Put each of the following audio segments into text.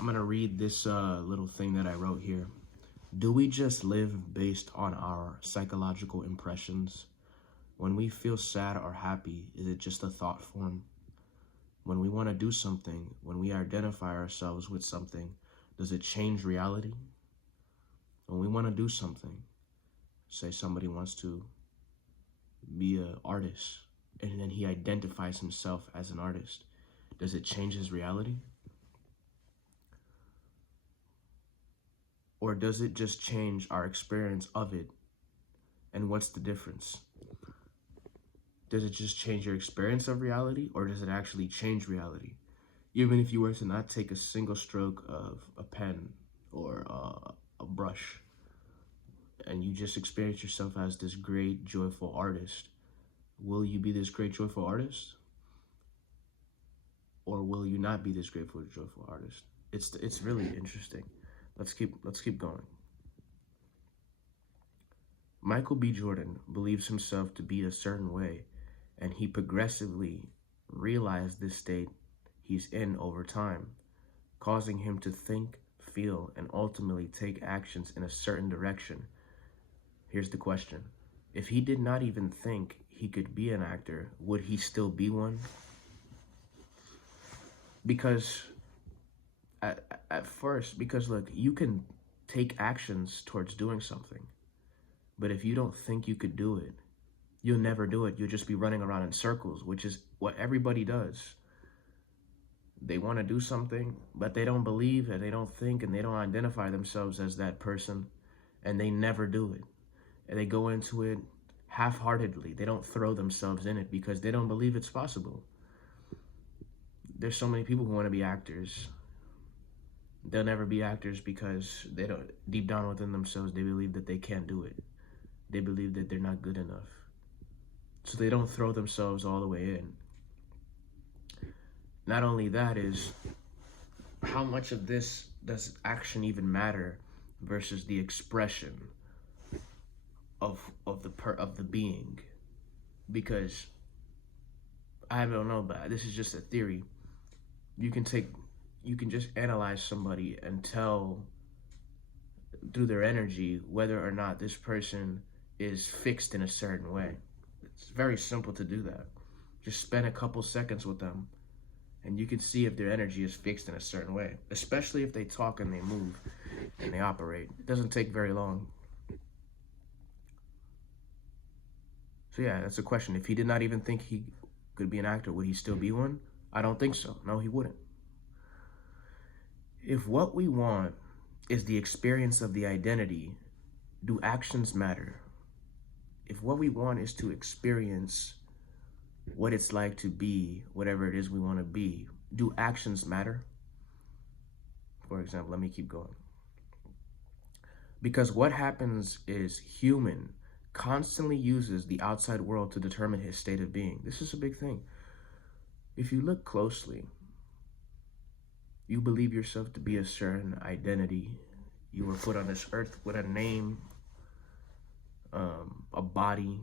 I'm gonna read this little thing that I wrote here. Do we just live based on our psychological impressions? When we feel sad or happy, is it just a thought form? When we want to do something, when we identify ourselves with something, does it change reality? When we want to do something, say somebody wants to be an artist, and then he identifies himself as an artist, does it change his reality? Or does it just change our experience of it? And what's the difference? Does it just change your experience of reality, or does it actually change reality? Even if you were to not take a single stroke of a pen or a brush, and you just experience yourself as this great, joyful artist, will you be this great, joyful artist? Or will you not be this grateful, joyful artist? It's really interesting. Let's keep going. Michael B. Jordan believes himself to be a certain way, and he progressively realized this state he's in over time, causing him to think, feel, and ultimately take actions in a certain direction. Here's the question. If he did not even think he could be an actor, would he still be one? Because at first, because look, you can take actions towards doing something, but if you don't think you could do it, you'll never do it. You'll just be running around in circles, which is what everybody does. They want to do something, but they don't believe and they don't think and they don't identify themselves as that person, and they never do it. And they go into it half-heartedly. They don't throw themselves in it because they don't believe it's possible. There's so many people who want to be actors. They'll never be actors because they don't, deep down within themselves, they believe that they can't do it. They believe that they're not good enough. So they don't throw themselves all the way in. Not only that is, how much of this does action even matter versus the expression of the being? Because I don't know, but this is just a theory. You can just analyze somebody and tell through their energy whether or not this person is fixed in a certain way. It's very simple to do that. Just spend a couple seconds with them and you can see if their energy is fixed in a certain way, especially if they talk and they move and they operate. It doesn't take very long. So yeah, that's a question. If he did not even think he could be an actor, would he still be one? I don't think so. No, he wouldn't. If what we want is the experience of the identity, do actions matter? If what we want is to experience what it's like to be whatever it is we want to be, do actions matter? For example, let me keep going. Because what happens is human constantly uses the outside world to determine his state of being. This is a big thing. If you look closely, you believe yourself to be a certain identity. You were put on this earth with a name, a body,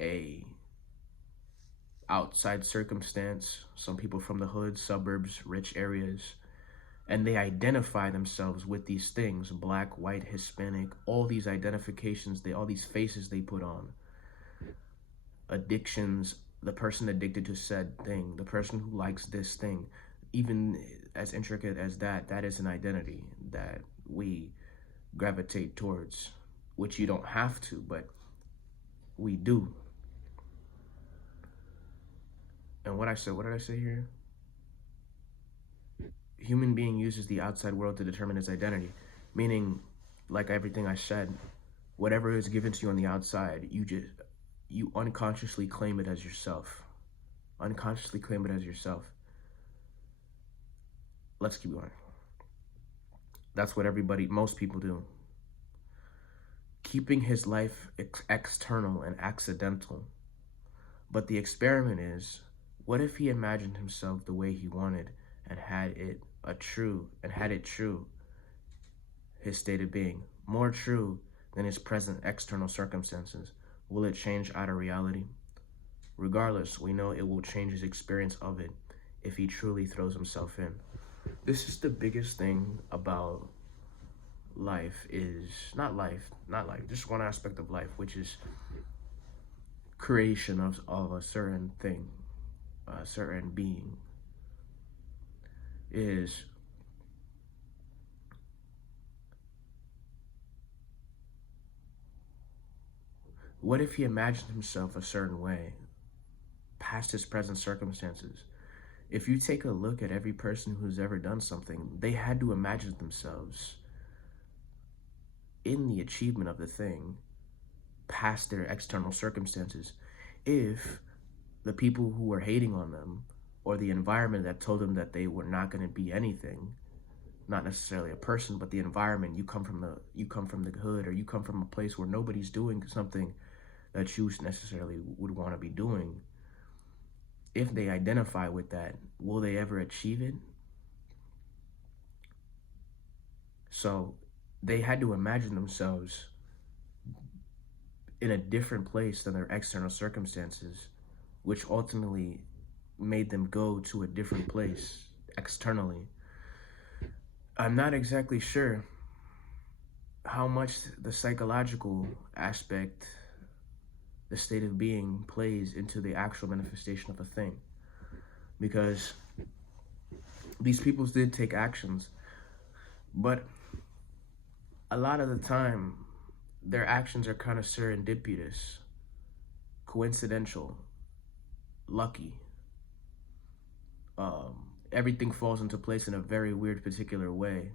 a outside circumstance. Some people from the hood, suburbs, rich areas, and they identify themselves with these things: black, white, Hispanic, all these identifications, all these faces they put on. Addictions, the person addicted to said thing, the person who likes this thing. Even as intricate as that, that is an identity that we gravitate towards, which you don't have to, but we do. And what did I say here? Human being uses the outside world to determine its identity, meaning, like everything I said, whatever is given to you on the outside, you unconsciously claim it as yourself. Unconsciously claim it as yourself. Let's keep going. That's what most people do. Keeping his life external and accidental. But the experiment is, what if he imagined himself the way he wanted and had it true, his state of being, more true than his present external circumstances? Will it change outer reality? Regardless, we know it will change his experience of it if he truly throws himself in. This is the biggest thing about life is not life, just one aspect of life, which is creation of a certain thing, a certain being, is what if he imagined himself a certain way past his present circumstances? If you take a look at every person who's ever done something, they had to imagine themselves in the achievement of the thing past their external circumstances. If the people who were hating on them, or the environment that told them that they were not going to be anything, not necessarily a person, but the environment, you come from the hood, or you come from a place where nobody's doing something that you necessarily would want to be doing. If they identify with that, will they ever achieve it? So they had to imagine themselves in a different place than their external circumstances, which ultimately made them go to a different place externally. I'm not exactly sure how much the psychological aspect, the state of being, plays into the actual manifestation of a thing. Because these people did take actions, but a lot of the time, their actions are kind of serendipitous, coincidental, lucky. Everything falls into place in a very weird, particular way.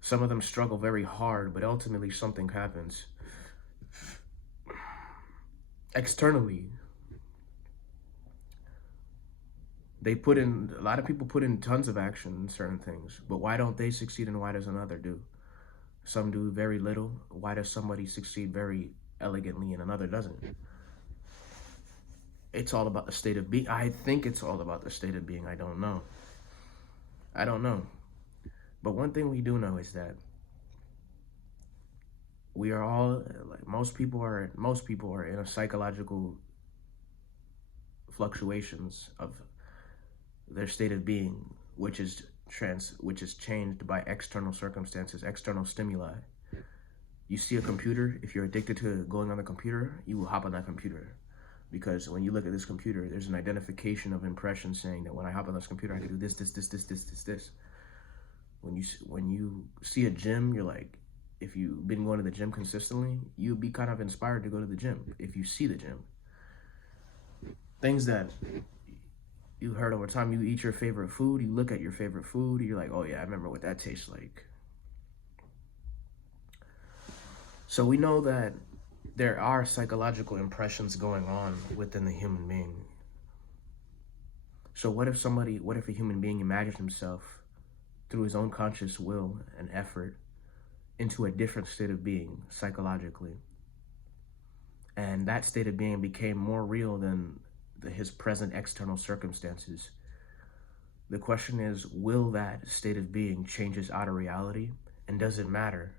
Some of them struggle very hard, but ultimately something happens. Externally, a lot of people put in tons of action in certain things, but why don't they succeed and why does another do? Some do very little. Why does somebody succeed very elegantly and another doesn't? It's all about the state of being. I think it's all about the state of being. I don't know. I don't know. But one thing we do know is that we are all, like, most people are in a psychological fluctuations of their state of being, which is changed by external circumstances, external stimuli. You see a computer, if you're addicted to going on the computer, you will hop on that computer. Because when you look at this computer, there's an identification of impression saying that when I hop on this computer, I can do this, this, this, this, this, this, this. When you see a gym, you're like, if you've been going to the gym consistently, you'll be kind of inspired to go to the gym if you see the gym. Things that you heard over time, you eat your favorite food, you look at your favorite food, you're like, oh yeah, I remember what that tastes like. So we know that there are psychological impressions going on within the human being. So what if a human being imagined himself through his own conscious will and effort into a different state of being psychologically? And that state of being became more real than his present external circumstances. The question is, will that state of being change his outer reality? And does it matter?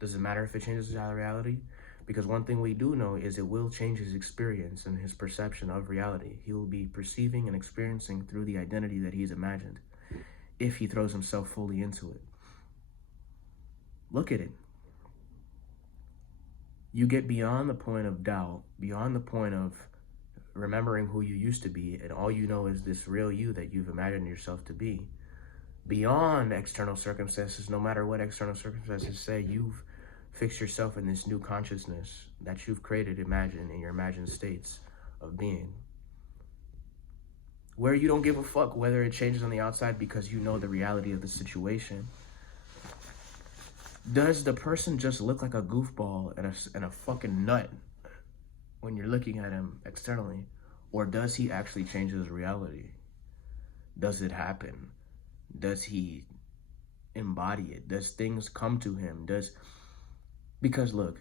Does it matter if it changes his outer reality? Because one thing we do know is it will change his experience and his perception of reality. He will be perceiving and experiencing through the identity that he's imagined if he throws himself fully into it. Look at it. You get beyond the point of doubt, beyond the point of remembering who you used to be, and all you know is this real you that you've imagined yourself to be. Beyond external circumstances, no matter what external circumstances say, you've fixed yourself in this new consciousness that you've created, in your imagined states of being, where you don't give a fuck whether it changes on the outside because you know the reality of the situation. Does the person just look like a goofball and a fucking nut when you're looking at him externally? Or does he actually change his reality? Does it happen? Does he embody it? Does things come to him? Because look,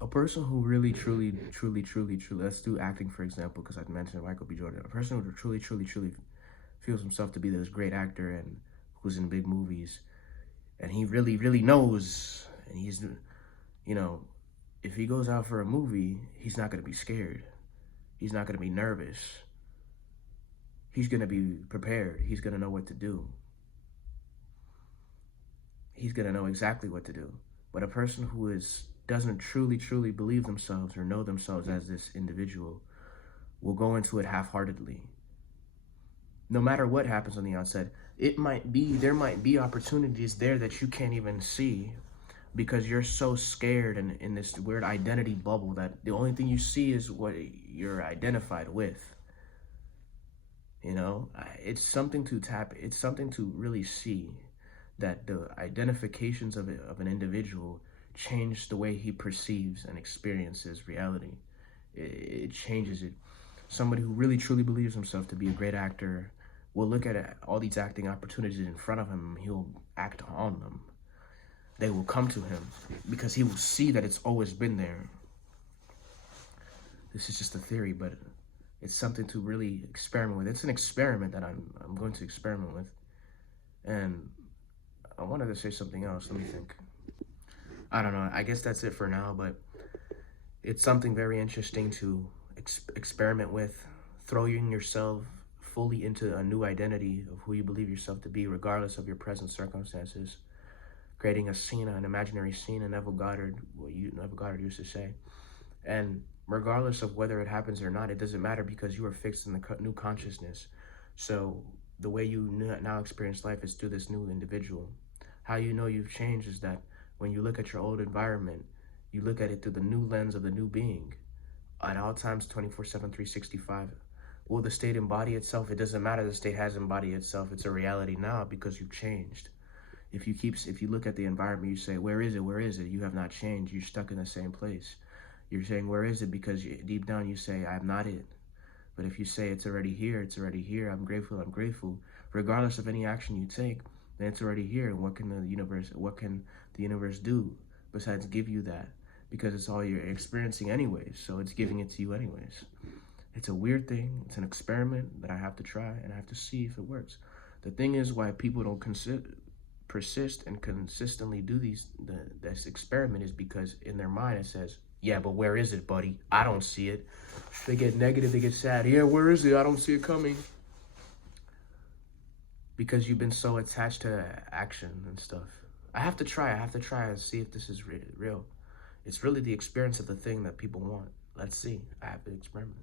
a person who really, truly, let's do acting for example, because I mentioned Michael B. Jordan. A person who truly feels himself to be this great actor and who's in big movies, and he really knows, and he's, if he goes out for a movie, he's not going to be scared. He's not going to be nervous. he's going to be prepared. He's going to know what to do. He's going to know exactly what to do. But a person who doesn't truly believe themselves or know themselves as this individual will go into it half-heartedly. No matter what happens on the outside, there might be opportunities there that you can't even see because you're so scared and in this weird identity bubble that the only thing you see is what you're identified with. You know, it's something to really see that the identifications of an individual change the way he perceives and experiences reality. It changes it. Somebody who really truly believes himself to be a great actor will look at all these acting opportunities in front of him and he'll act on them. They will come to him because he will see that it's always been there. This is just a theory, but it's something to really experiment with. It's an experiment that I'm going to experiment with. And I wanted to say something else. Let me think. I don't know. I guess that's it for now, but it's something very interesting to experiment with, throwing yourself fully into a new identity of who you believe yourself to be, regardless of your present circumstances. Creating a scene, an imaginary scene, and Neville Goddard used to say. And regardless of whether it happens or not, it doesn't matter because you are fixed in the new consciousness. So the way you now experience life is through this new individual. How you know you've changed is that when you look at your old environment, you look at it through the new lens of the new being. At all times, 24/7, 365. Will the state embody itself? It doesn't matter. The state has embodied itself. It's a reality now because you've changed. If you look at the environment, you say, where is it? Where is it? You have not changed. You're stuck in the same place. You're saying, where is it? Because deep down you say, I'm not it. But if you say it's already here, it's already here. I'm grateful. I'm grateful. Regardless of any action you take, then it's already here. What can the universe do besides give you that? Because it's all you're experiencing anyways. So it's giving it to you anyways. It's a weird thing. It's an experiment that I have to try and I have to see if it works. The thing is why people don't persist and consistently do this experiment is because in their mind it says, yeah, but where is it, buddy? I don't see it. They get negative, they get sad. Yeah, where is it? I don't see it coming. Because you've been so attached to action and stuff. I have to try and see if this is real. It's really the experience of the thing that people want. Let's see. I have to experiment.